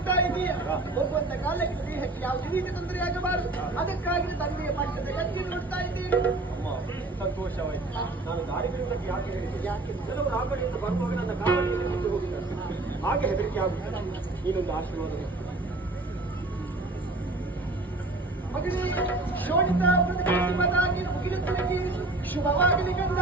ಹೋಗ್ತಾ ಇದೀಯ. ಹೋಗುವಂತ ಕಾಲಕ್ಕೆ ದೇಹಕ್ಕೆ ಯಾವುದೇ ರೀತಿ ತೊಂದರೆಯಾಗಬಾರದು. ಅದಕ್ಕಾಗಿ ತಂದೆಯ ಪಟ್ಟದ ಎತ್ತಿ ನೋಡ್ತಾ ಇದ್ದೀನಿ. ಸಂತೋಷವಾಯಿತು. ನಾನು ದಾರಿ ಬಿಡುವುದಕ್ಕೆ ಯಾಕೆ ಹೇಳಿದೆ? ಕೆಲವರು ಆ ಕಡೆಯಿಂದ ಬರುವಾಗ ನನ್ನ ಕಾವಲಿಯಲ್ಲಿ ಬಿಟ್ಟು ಹೋಗಿದ್ದಾರೆ. ಹಾಗೆ ಹೆದರಿಕೆ ಆಗುತ್ತದೆ. ನೀನೊಂದು ಆಶೀರ್ವಾದ ಮಗನೇ, ಶೋಣಿತ ಪ್ರತಿಪದಾಗಿ ಮುಗಿಲುತ್ತಲೇ ಶುಭವಾಗಲಿ ಕಂದ.